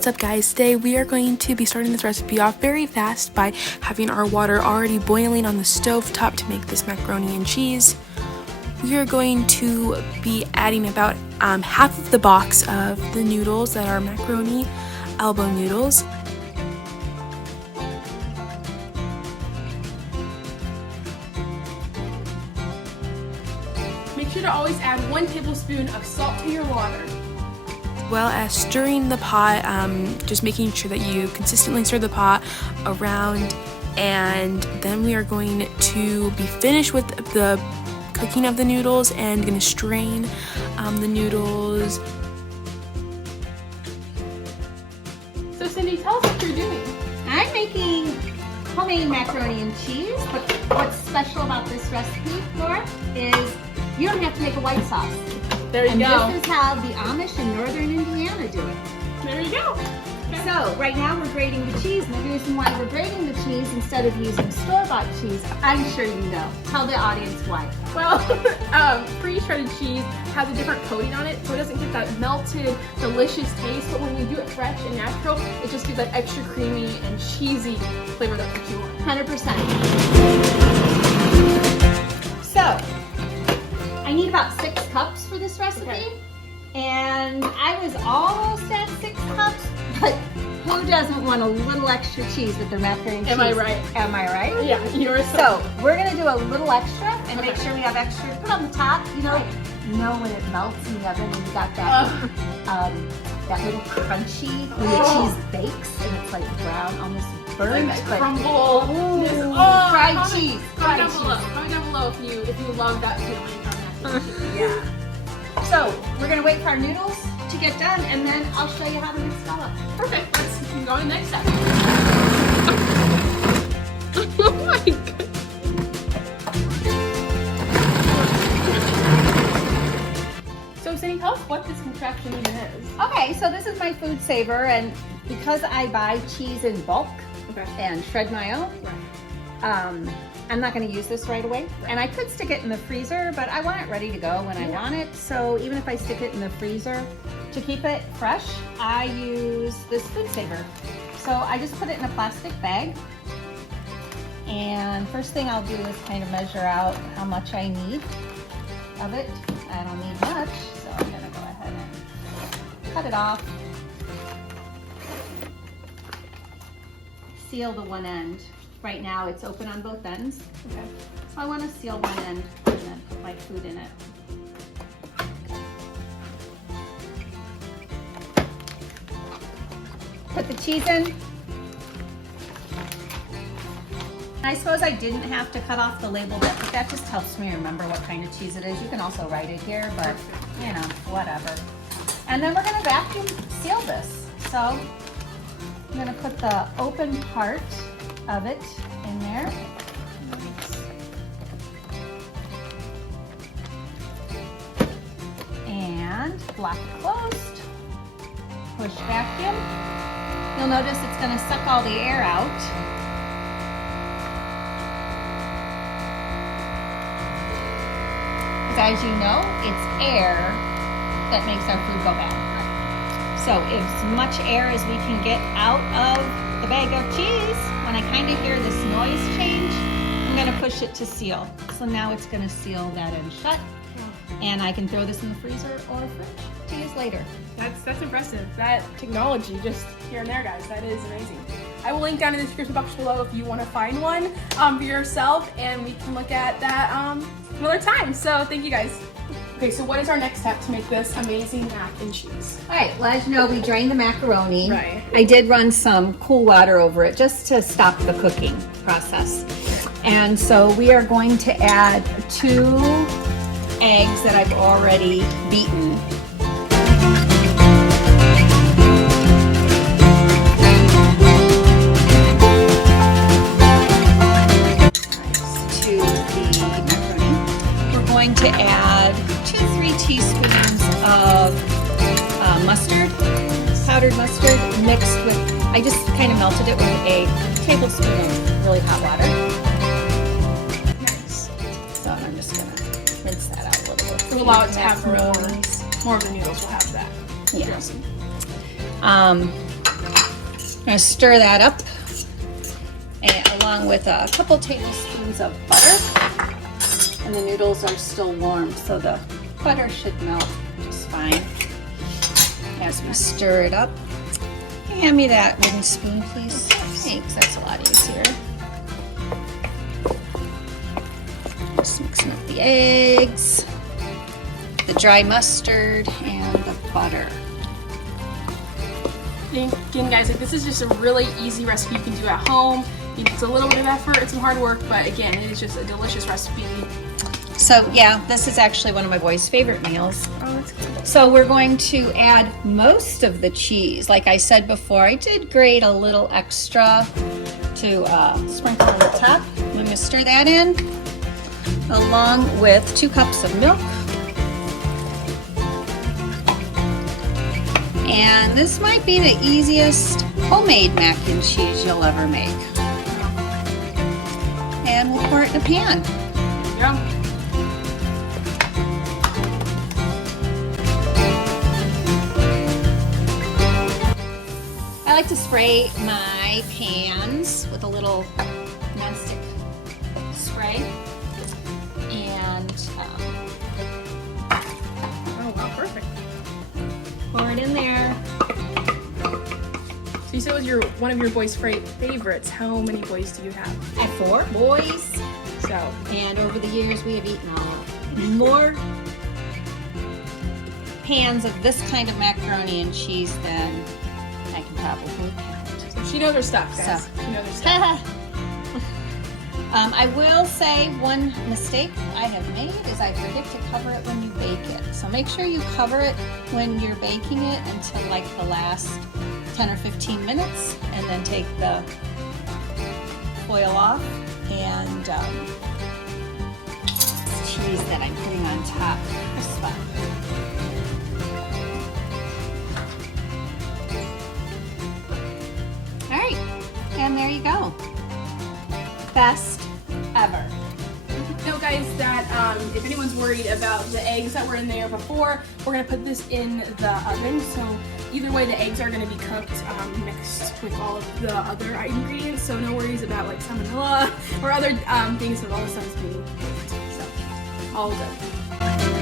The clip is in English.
What's up guys? Today we are going to be starting this recipe off very fast by having our water already boiling on the stove top to make this macaroni and cheese. We are going to be adding about half of the box of the noodles that are macaroni elbow noodles. Make sure to always add 1 tablespoon of salt to your water. Well as stirring the pot, just making sure that you consistently stir the pot around, and then we are going to be finished with the cooking of the noodles and going to strain the noodles. So Cindy, tell us what you're doing. I'm making homemade macaroni and cheese, but what's special about this recipe, Laura, is you don't have to make a white sauce. There you go. This is how the Amish in northern Indiana do it. There you go. Okay. So right now we're grating the cheese, and the reason why we're grating the cheese instead of using store-bought cheese, I'm sure you know. Tell the audience why. Well, pre-shredded cheese has a different coating on it, so it doesn't get that melted, delicious taste, but when you do it fresh and natural, it just gives that extra creamy and cheesy flavor that's what you want. 100%. So, I need about 6 cups for this recipe, Okay. and I was almost at 6 cups, but who doesn't want a little extra cheese with their macaroni and cheese? Am I right? Am I right? Yeah, you're So, we're gonna do a little extra and make Okay. sure we have extra to put on the top. You know when it melts in the oven and you got that, that little crunchy when the cheese bakes and it's like brown, almost burnt, like that but crumble. fried cheese. Comment down below. Comment down below if you love that feeling of macaroni and cheese. Yeah. So we're gonna wait for our noodles to get done, and then I'll show you how to mix it all up. Perfect. Let's go to the next step. Oh my god. So Cindy, tell us what this contraption even is. Okay, so this is my food saver, and because I buy cheese in bulk Okay. and shred my own, Right. I'm not going to use this right away. And I could stick it in the freezer, but I want it ready to go when I want it. So even if I stick it in the freezer to keep it fresh, I use this food saver. So I just put it in a plastic bag. And first thing I'll do is kind of measure out how much I need of it. I don't need much, so I'm going to go ahead and cut it off. Seal the one end. Right now it's open on both ends. Okay. So I want to seal one end and then put my food in it. Put the cheese in. I suppose I didn't have to cut off the label bit, but that just helps me remember what kind of cheese it is. You can also write it here, but you know, whatever. And then we're going to vacuum seal this. So I'm going to put the open part of it in there. And lock it closed. Push vacuum. You'll notice it's going to suck all the air out. Because as you know, it's air that makes our food go bad. So as much air as we can get out of the bag of cheese, when I kind of hear this noise change, I'm going to push it to seal. So now it's going to seal that end shut, and I can throw this in the freezer or fridge to use later. That's impressive. That technology just here and there, guys. That is amazing. I will link down in the description box below if you want to find one for yourself, and we can look at that another time. So thank you guys. Okay, so what is our next step to make this amazing mac and cheese? All right, well, as you know, we drained the macaroni. Right. I did run some cool water over it just to stop the cooking process. And so we are going to add 2 eggs that I've already beaten. To the macaroni. We're going to add 2-3 teaspoons of mustard, powdered mustard, mixed with, I just kind of melted it with a tablespoon of really hot water. Nice. So I'm just going to rinse that out a little bit. To allow it to have more of the noodles will have that. Yeah. dressing. I'm gonna stir that up, and along with a couple tablespoons of butter. And the noodles are still warm, so the butter should melt just fine. As we stir it up, hand me that wooden spoon, please. Thanks, that's a lot easier. Just mixing up the eggs, the dry mustard, and the butter. Again, guys, like, this is just a really easy recipe you can do at home. It's a little bit of effort, it's some hard work, but again, it is just a delicious recipe. So yeah, this is actually one of my boys' favorite meals. Oh, that's good. So we're going to add most of the cheese. Like I said before, I did grate a little extra to sprinkle on the top. I'm going to stir that in along with 2 cups of milk. And this might be the easiest homemade mac and cheese you'll ever make. And we'll pour it in a pan. Yeah. I like to spray my pans with a little nonstick spray, and Oh, wow, perfect. pour it in there. So you said it was one of your boys' favorites. How many boys do you have? I have 4 boys, So, and over the years we have eaten more pans of this kind of macaroni and cheese than I can probably count. so she knows her stuff, guys. So. She knows her stuff. I will say one mistake I have made is I forget to cover it when you bake it. So make sure you cover it when you're baking it until like the last 10 or 15 minutes, and then take the foil off, and cheese that I'm putting on top. Crisp up. All right, and there you go. Best ever. Know, guys, that if anyone's worried about the eggs that were in there before, we're going to put this in the oven. So either way, the eggs are going to be cooked mixed with all of the other ingredients. So no worries about like salmonella or other things, that all the stuff is being cooked. So all good.